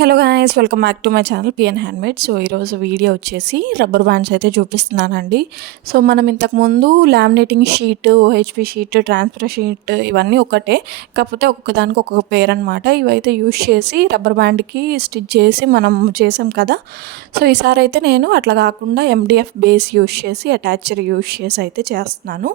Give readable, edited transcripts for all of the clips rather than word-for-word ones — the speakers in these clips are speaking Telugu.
Hello guys, welcome back to my channel PN handmade. So ఈరోజు వీడియో వచ్చేసి రబ్బర్ బ్యాండ్స్ అయితే చూపిస్తున్నానండి. సో మనం ఇంతకుముందు laminating sheet, OHP sheet, transfer sheet ఇవన్నీ ఒకటే, కాకపోతే ఒక్కొక్క దానికి ఒక్కొక్క పేరు అనమాట. ఇవైతే యూజ్ చేసి రబ్బర్ బ్యాండ్కి స్టిచ్ చేసి మనం చేసాం కదా. సో ఈసారి అయితే నేను అట్లా కాకుండా ఎండిఎఫ్ బేస్ యూజ్ చేసి అటాచర్ యూజ్ చేసి అయితే చేస్తున్నాను.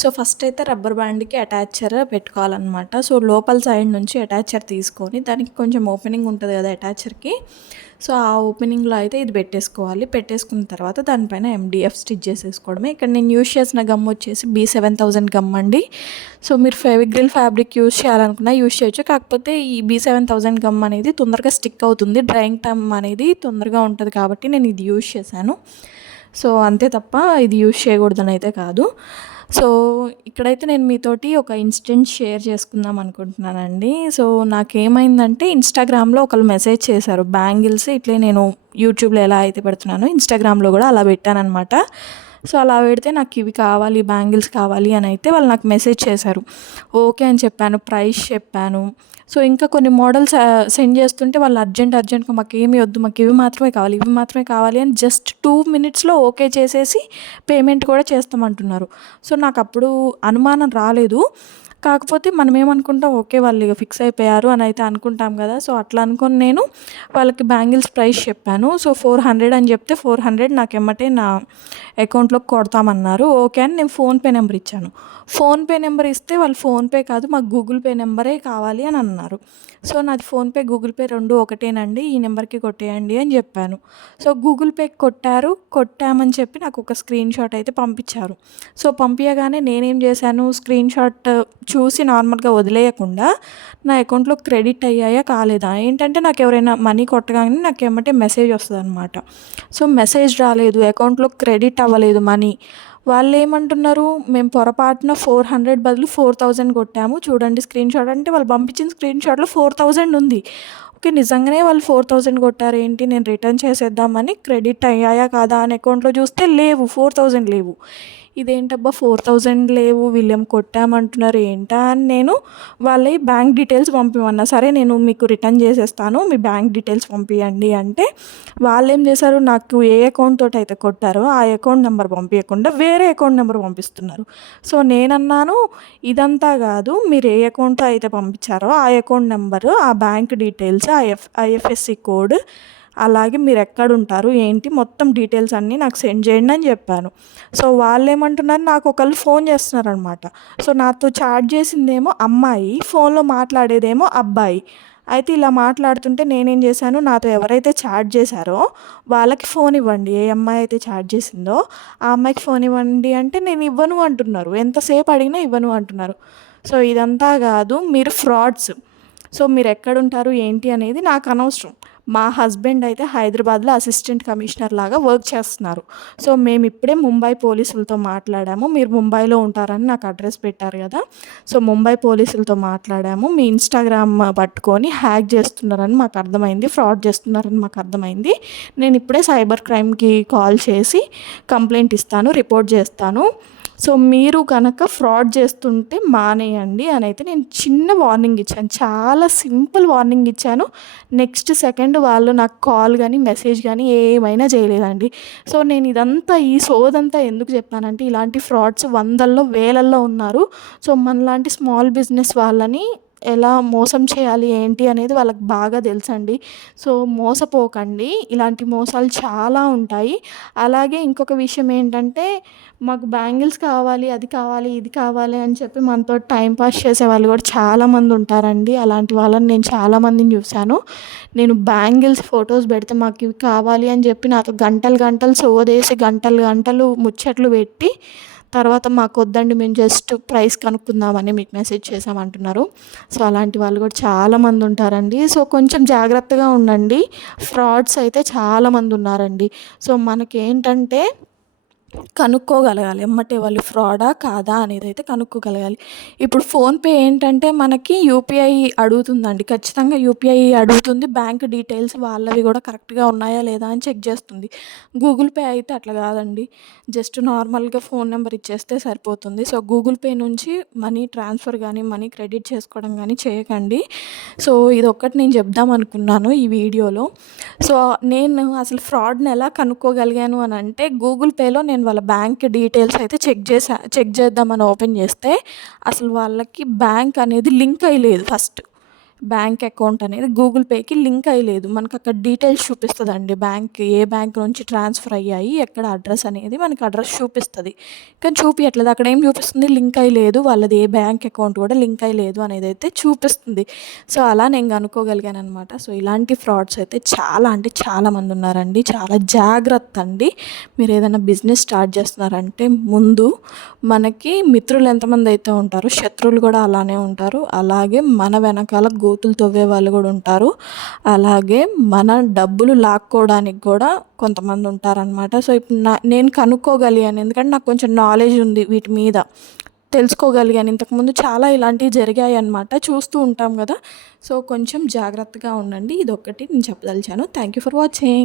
సో ఫస్ట్ అయితే రబ్బర్ బ్యాండ్కి అటాచర్ పెట్టుకోవాలన్నమాట. సో లోపల సైడ్ నుంచి అటాచర్ తీసుకొని దానికి కొంచెం ఓపెనింగ్ ఉంటుంది కదా అటాచర్కి. సో ఆ ఓపెనింగ్లో అయితే ఇది పెట్టేసుకోవాలి. పెట్టేసుకున్న తర్వాత దానిపైన ఎండిఎఫ్ స్టిచ్ చేసేసుకోవడమే. ఇక్కడ నేను యూజ్ చేసిన గమ్ వచ్చేసి B7000 గమ్ అండి. సో మీరు ఫెవిగ్రిల్ ఫ్యాబ్రిక్ యూజ్ చేయాలనుకున్నా యూజ్ చేయొచ్చు. కాకపోతే ఈ B7000 గమ్ అనేది తొందరగా స్టిక్ అవుతుంది, డ్రైయింగ్ టైం అనేది తొందరగా ఉంటుంది కాబట్టి నేను ఇది యూజ్ చేశాను. సో అంతే తప్ప ఇది యూజ్ చేయకూడదని అయితే కాదు. సో ఇక్కడైతే నేను మీతోటి ఒక ఇన్సిడెంట్ షేర్ చేసుకుందాం అనుకుంటున్నానండి. సో నాకేమైందంటే ఇన్స్టాగ్రామ్లో ఒకళ్ళు మెసేజ్ చేశారు, బ్యాంగిల్స్ ఇట్లే నేను యూట్యూబ్లో ఎలా అయితే పెడుతున్నానో ఇన్స్టాగ్రామ్లో కూడా అలా పెట్టానమాట. సో అలా పెడితే నాకు ఇవి కావాలి, బ్యాంగిల్స్ కావాలి అని అయితే వాళ్ళు నాకు మెసేజ్ చేశారు. ఓకే అని చెప్పాను, ప్రైస్ చెప్పాను. సో ఇంకా కొన్ని మోడల్స్ సెండ్ చేస్తుంటే వాళ్ళు అర్జెంట్గా మాకు ఏమి వద్దు, మాకు ఇవి మాత్రమే కావాలి అని జస్ట్ 2 minutesలో ఓకే చేసేసి పేమెంట్ కూడా చేస్తామంటున్నారు. సో నాకు అప్పుడు అనుమానం రాలేదు. కాకపోతే మనం ఏమనుకుంటాం, ఓకే వాళ్ళు ఇక ఫిక్స్ అయిపోయారు అని అయితే అనుకుంటాం కదా. సో అట్లా అనుకొని నేను వాళ్ళకి బ్యాంగిల్స్ ప్రైస్ చెప్పాను. సో 400 అని చెప్తే 400 నాకు ఎమ్మటే నా అకౌంట్లోకి కొడతామన్నారు. ఓకే అని నేను ఫోన్పే నెంబర్ ఇచ్చాను. ఫోన్పే నెంబర్ ఇస్తే వాళ్ళు ఫోన్పే కాదు మాకు గూగుల్ పే నెంబరే కావాలి అని అన్నారు. సో నాది ఫోన్పే గూగుల్ పే రెండు ఒకటేనండి, ఈ నెంబర్కి కొట్టేయండి అని చెప్పాను. సో గూగుల్ పేకి కొట్టామని చెప్పి నాకు ఒక స్క్రీన్ షాట్ అయితే పంపించారు. సో పంపించగానే నేనేం చేశాను, స్క్రీన్ షాట్ చూసి నార్మల్గా వదిలేయకుండా నా అకౌంట్లో క్రెడిట్ అయ్యాయా కాలేదా, ఏంటంటే నాకు ఎవరైనా మనీ కొట్టగానే నాకు ఏమంటే మెసేజ్ వస్తుంది అనమాట. సో మెసేజ్ రాలేదు, అకౌంట్లో క్రెడిట్ అవ్వలేదు మనీ. వాళ్ళు ఏమంటున్నారు, మేము పొరపాటున 400 బదులు 4000 కొట్టాము చూడండి స్క్రీన్ షాట్ అంటే వాళ్ళు పంపించిన స్క్రీన్ షాట్లో 4000 ఉంది. ఓకే నిజంగానే వాళ్ళు 4000 కొట్టారు ఏంటి, నేను రిటర్న్ చేసేద్దామని క్రెడిట్ అయ్యాయా కాదా అని అకౌంట్లో చూస్తే లేవు, 4000 లేవు. ఇదేంటబ్బా 4000 లేవు, వీళ్ళేం కొట్టామంటున్నారు ఏంటా అని నేను వాళ్ళ బ్యాంక్ డీటెయిల్స్ పంపిమన్నా. సరే నేను మీకు రిటర్న్ చేసేస్తాను, మీ బ్యాంక్ డీటెయిల్స్ పంపించండి అంటే వాళ్ళు ఏం చేశారు, నాకు ఏ అకౌంట్ తోటి అయితే కొట్టారో ఆ అకౌంట్ నెంబర్ పంపించకుండా వేరే అకౌంట్ నెంబర్ పంపిస్తున్నారు. సో నేనన్నాను ఇదంతా కాదు, మీరు ఏ అకౌంట్తో అయితే పంపించారో ఆ అకౌంట్ నెంబరు, ఆ బ్యాంక్ డీటెయిల్స్, ఐఎఫ్ఎస్సి కోడ్, అలాగే మీరు ఎక్కడుంటారు ఏంటి మొత్తం డీటెయిల్స్ అన్నీ నాకు సెండ్ చేయండి అని చెప్పాను. సో వాళ్ళు ఏమంటున్నారు, నాకు ఒకళ్ళు ఫోన్ చేస్తున్నారనమాట. సో నాతో చాట్ చేసిందేమో అమ్మాయి, ఫోన్లో మాట్లాడేదేమో అబ్బాయి. అయితే ఇలా మాట్లాడుతుంటే నేనేం చేశాను, నాతో ఎవరైతే చాట్ చేశారో వాళ్ళకి ఫోన్ ఇవ్వండి, ఏ అమ్మాయి అయితే చాట్ చేసిందో ఆ అమ్మాయికి ఫోన్ ఇవ్వండి అంటే నేను ఇవ్వను అంటున్నారు, ఎంతసేపు అడిగినా ఇవ్వను అంటున్నారు. సో ఇదంతా కాదు, మీరు ఫ్రాడ్స్. సో మీరు ఎక్కడుంటారు ఏంటి అనేది నాకు అనవసరం. మా హస్బెండ్ అయితే హైదరాబాద్లో అసిస్టెంట్ కమిషనర్ లాగా వర్క్ చేస్తున్నారు. సో మేము ఇప్పుడే ముంబై పోలీసులతో మాట్లాడాము, మీరు ముంబైలో ఉంటారని నాకు అడ్రస్ పెట్టారు కదా. సో ముంబై పోలీసులతో మాట్లాడాము, మీ ఇన్స్టాగ్రామ్ పట్టుకొని హ్యాక్ చేస్తున్నారని మాకు అర్థమైంది, ఫ్రాడ్ చేస్తున్నారని మాకు అర్థమైంది. నేను ఇప్పుడే సైబర్ క్రైమ్కి కాల్ చేసి కంప్లైంట్ ఇస్తాను, రిపోర్ట్ చేస్తాను. సో మీరు కనుక ఫ్రాడ్ చేస్తుంటే మానేయండి అని అయితే నేను చిన్న వార్నింగ్ ఇచ్చాను, చాలా సింపుల్ వార్నింగ్ ఇచ్చాను. నెక్స్ట్ సెకండ్ వాళ్ళు నాకు కాల్ కానీ మెసేజ్ కానీ ఏమైనా చేయలేదండి. సో నేను ఇదంతా ఈ సోదంతా ఎందుకు చెప్పానంటే ఇలాంటి ఫ్రాడ్స్ వందల్లో వేలల్లో ఉన్నారు. సో మనలాంటి స్మాల్ బిజినెస్ వాళ్ళని ఎలా మోసం చేయాలి ఏంటి అనేది వాళ్ళకి బాగా తెలుసండి. సో మోసపోకండి, ఇలాంటి మోసాలు చాలా ఉంటాయి. అలాగే ఇంకొక విషయం ఏంటంటే, మాకు బ్యాంగిల్స్ కావాలి, అది కావాలి, ఇది కావాలి అని చెప్పి మనతో టైంపాస్ చేసే వాళ్ళు కూడా చాలామంది ఉంటారండి. అలాంటి వాళ్ళని నేను చాలామందిని చూశాను. నేను బ్యాంగిల్స్ ఫొటోస్ పెడితే మాకు ఇవి కావాలి అని చెప్పి నాతో గంటలు సోదేసి గంటలు ముచ్చట్లు పెట్టి తర్వాత మాకు వద్దండి మేము జస్ట్ ప్రైస్ కనుక్కుందామని మీకు మెసేజ్ చేసామంటున్నారు. సో అలాంటి వాళ్ళు కూడా చాలామంది ఉంటారండి. సో కొంచెం జాగ్రత్తగా ఉండండి, ఫ్రాడ్స్ అయితే చాలామంది ఉన్నారండి. సో మనకేంటంటే కనుక్కోగలగాలి ఎమ్మటే వాళ్ళు ఫ్రాడా కాదా అనేది అయితే కనుక్కోగలగాలి. ఇప్పుడు ఫోన్‌పే ఏంటంటే మనకి యూపీఐ అడుగుతుందండి. ఖచ్చితంగా యూపీఐ అడుగుతుంది. బ్యాంక్ డీటెయిల్స్ వాళ్ళవి కూడా కరెక్ట్‌గా ఉన్నాయా లేదా అని చెక్ చేస్తుంది. గూగుల్ పే అయితే అట్లా కాదండి. జస్ట్ నార్మల్‌గా ఫోన్ నెంబర్ ఇచ్చేస్తే సరిపోతుంది. సో, గూగుల్ పే నుంచి మనీ ట్రాన్స్‌ఫర్ గానీ, మనీ క్రెడిట్ చేసుకోవడం గానీ చేయకండి. సో, ఇదొక్కటి నేను చెప్దాం అనుకున్నాను ఈ వీడియోలో. సో, నేను అసలు ఫ్రాడ్‌ని ఎలా కనుక్కోగలిగాను అనంటే, గూగుల్ పేలో నేను వాళ్ళ బ్యాంక్ డీటెయిల్స్ అయితే చెక్ చేద్దామని ఓపెన్ చేస్తే, అసలు వాళ్ళకి బ్యాంక్ అనేది లింక్ అయ్యలేదు ఫస్ట్. బ్యాంక్ అకౌంట్ అనేది గూగుల్ పేకి లింక్ అయ్యలేదు. మనకక్కడ డీటెయిల్స్ చూపిస్తదండి. ఏ బ్యాంక్ నుంచి ట్రాన్స్‌ఫర్ అయ్యాయి, ఎక్కడ అడ్రస్ అనేది మనకి అడ్రస్ చూపిస్తది. కానీ చూపియట్లేదు. అక్కడ ఏం చూపిస్తుంది, లింక్ అయ్యలేదు. వాళ్ళది ఏ బ్యాంక్ అకౌంట్ కూడా లింక్ అయ్యలేదు అనేదైతే చూపిస్తుంది. సో, అలా నేను కనుక్కోగలిగాననమాట. సో, ఇలాంటి ఫ్రాడ్స్ అయితే చాలా అంటే చాలా మంది ఉన్నారండి. చాలా జాగ్రత్త అండి. మీరేదైనా బిజినెస్ స్టార్ట్ చేస్తున్నారంటే ముందు మనకి మిత్రులు ఎంతమంది అయితే ఉంటారో, శత్రువులు కూడా అలానే ఉంటారు. అలాగే మన వెనకాల గోతులు తవ్వే వాళ్ళు కూడా ఉంటారు. అలాగే మన డబ్బులు లాక్కోవడానికి కూడా కొంతమంది ఉంటారనమాట. సో, ఇప్పుడు నేను కనుక్కోగలిగాను. ఎందుకంటే నాకు కొంచెం నాలెడ్జ్ ఉంది వీటి మీద. తెలుసుకోగలిగాను. ఇంతకుముందు చాలా ఇలాంటివి జరిగాయన్నమాట. చూస్తూ ఉంటాం కదా! సో, కొంచెం జాగ్రత్తగా ఉండండి. ఇదొక్కటి నేను చెప్పదలిచాను. Thank you for watching.